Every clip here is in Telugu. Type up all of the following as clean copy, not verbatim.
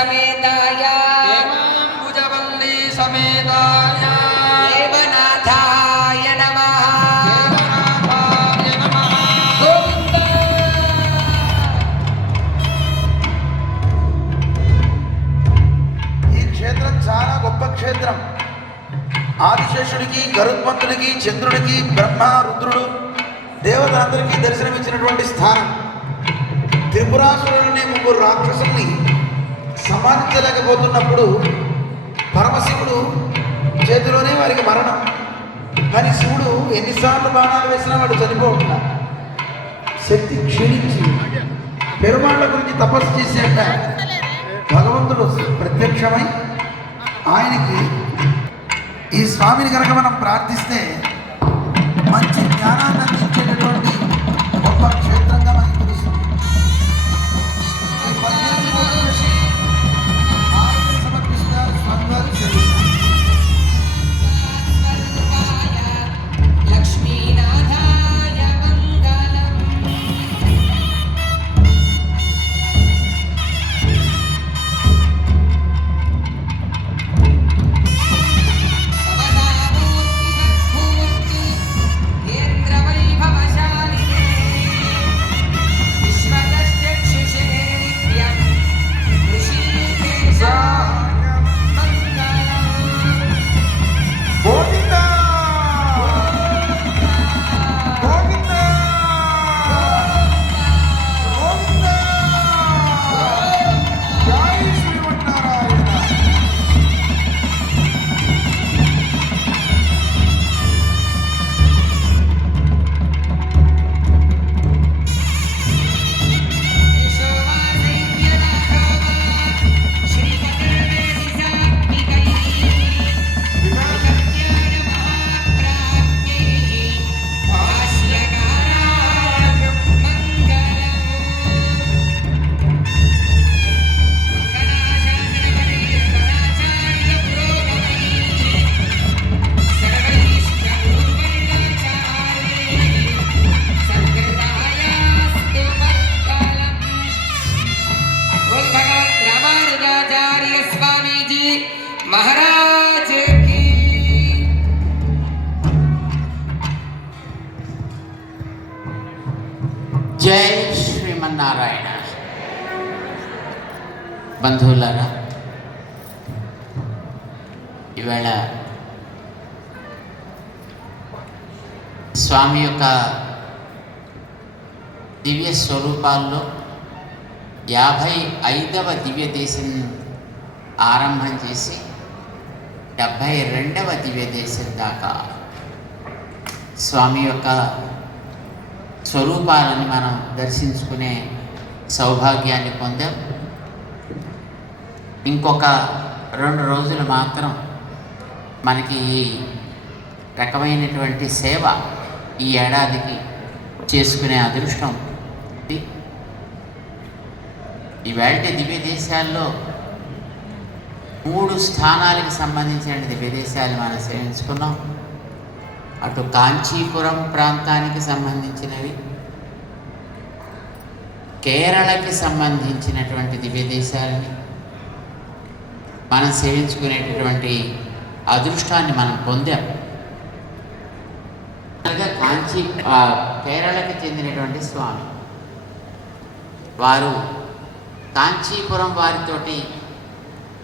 समेताय भुजवल्ली समेताय देवनाथाय नमः गोविंद। ఈ క్షేత్రం చాలా గొప్ప క్షేత్రం. ఆదిశేషుడికి, గరుత్మంతుడికి, చంద్రుడికి, బ్రహ్మ, రుద్రుడు దేవతలందరికీ దర్శనమిచ్చినటువంటి స్థానం. త్రిపురాసురులని ముగ్గురు రాక్షసుల్ని సమాధించలేకపోతున్నప్పుడు పరమశివుడు చేతిలోనే వారికి మరణం. కానీ శివుడు ఎన్నిసార్లు బాణాలు వేసినా వాడు చనిపోకుండా శక్తి క్షీణించి పెరుమాళ్ళ గురించి తపస్సు చేశాక భగవంతుడు ప్రత్యక్షమై ఆయనకి ఈ స్వామిని కనుక మనం ప్రార్థిస్తే మంచి జ్ఞానాన్ని అందించేటటువంటి గొప్ప క్షేత్రంగా మనకి తెలుస్తుంది. సమర్పిస్తారు స్వామివారి సేవ. लक्ष्मीनाथाय मङ्गलम्। समदामूर्ति केन्द्रवैभवशालिने विश्वदश्चक्षुषे नित्यं ऋषिकेशाय मङ्गलम्। గోవింద గోవింద గోవింద జై శ్రీమన్నారాయణ. महाराज की జై శ్రీమన్నారాయణ. బంధువులారా, ఈవేళ స్వామి యొక్క దివ్య స్వరూపాల్లో 55వ దివ్య దేశం ఆరంభం చేసి 72వ దివ్య దేశం దాకా స్వామి యొక్క స్వరూపాలను మనం దర్శించుకునే సౌభాగ్యాన్ని పొందాం. ఇంకొక 2 రోజులు మాత్రం మనకి ఈ రకమైనటువంటి సేవ ఈ ఏడాదికి చేసుకునే అదృష్టం. ఈవేళ దివ్య దేశాల్లో 3 స్థానాలకు సంబంధించిన దివ్య దేశాలు మనం సేవించుకున్నాం. అటు కాంచీపురం ప్రాంతానికి సంబంధించినవి, కేరళకి సంబంధించినటువంటి దివ్య దేశాలని మనం సేవించుకునేటటువంటి అదృష్టాన్ని మనం పొందాం. కేరళకి చెందినటువంటి స్వామి వారు కాంచీపురం వారితోటి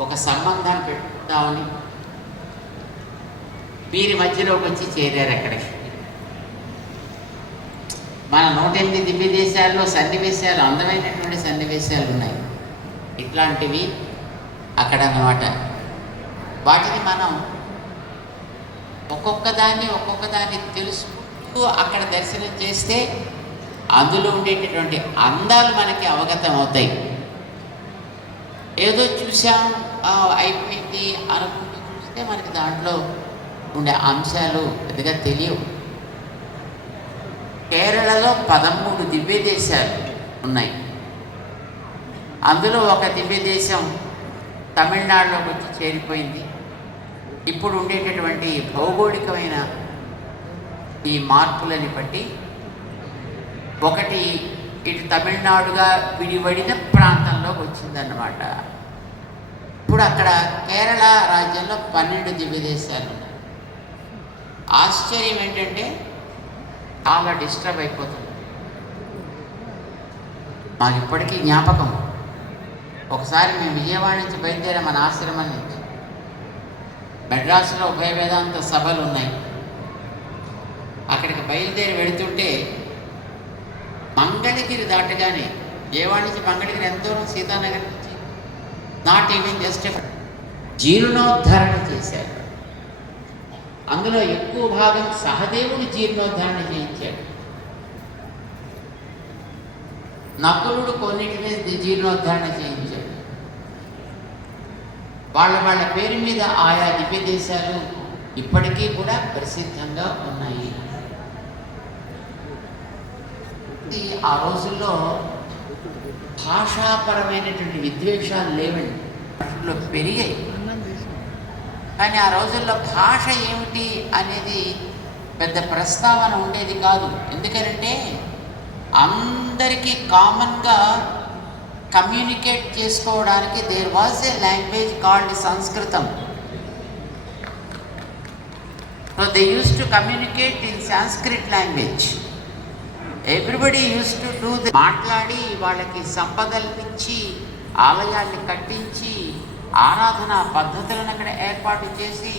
ఒక సంబంధం పెట్టుకుందామని వీరి మధ్యలోకి వచ్చి చేరారు. అక్కడికి మన 108 దివ్య దేశాల్లో సన్నివేశాలు, అందమైనటువంటి సన్నివేశాలు ఉన్నాయి. ఇట్లాంటివి అక్కడ అన్నమాట. వాటిని మనం ఒక్కొక్క దాన్ని తెలుసుకుంటూ అక్కడ దర్శనం చేస్తే అందులో ఉండేటటువంటి అందాలు మనకి అవగతం అవుతాయి. ఏదో చూసాం అయిపోయింది అనుకుంటూ చూస్తే మనకి దాంట్లో ఉండే అంశాలు పెద్దగా తెలియవు. కేరళలో 13 దివ్య దేశాలు ఉన్నాయి. అందులో ఒక దివ్య దేశం తమిళనాడులోకి వచ్చి చేరిపోయింది. ఇప్పుడు ఉండేటటువంటి భౌగోళికమైన ఈ మార్పులని బట్టి ఒకటి ఇటు తమిళనాడుగా విడివడిన ప్రాంతంలోకి వచ్చిందన్నమాట. ఇప్పుడు అక్కడ కేరళ రాజ్యంలో 12 దివ్య దేశాలు ఉన్నాయి. ఆశ్చర్యం ఏంటంటే చాలా డిస్టర్బ్ అయిపోతుంది. మాకు ఇప్పటికీ జ్ఞాపకం, ఒకసారి మేము విజయవాడ నుంచి బయలుదేరాం మన ఆశ్రమం నుంచి. మెడ్రాసులో ఉభయ వేదాంత సభలు ఉన్నాయి. అక్కడికి బయలుదేరి వెళుతుంటే మంగళగిరి దాటగానే, విజయవాడ నుంచి మంగళగిరి ఎంత దూరం, సీతానగర్ నుంచి నాట్ ఈవెన్ జస్ట్ జీర్ణోద్ధరణ చేశారు. అందులో ఎక్కువ భాగం సహదేవుడు జీర్ణోద్ధరణ చేయించాడు. నకులుడు కొన్నిటిని జీర్ణోద్ధరణ చేయించాడు. వాళ్ళ పేరు మీద ఆయా దివ్య దేశాలు ఇప్పటికీ కూడా ప్రసిద్ధంగా ఉన్నాయి. ఆ రోజుల్లో భాషాపరమైనటువంటి విద్వేషాలు లేవండి, వాటిలో పెరిగాయి. కానీ ఆ రోజుల్లో భాష ఏమిటి అనేది పెద్ద ప్రస్తావన ఉండేది కాదు. ఎందుకంటే అందరికీ కామన్గా కమ్యూనికేట్ చేసుకోవడానికి there was a language called Samskritam. So they used to communicate in Sanskrit language. Everybody used to do మాట్లాడి వాళ్ళకి సంపదలనిచ్చి ఆలయాన్ని కట్టించి ఆరాధన పద్ధతులను అక్కడ ఏర్పాటు చేసి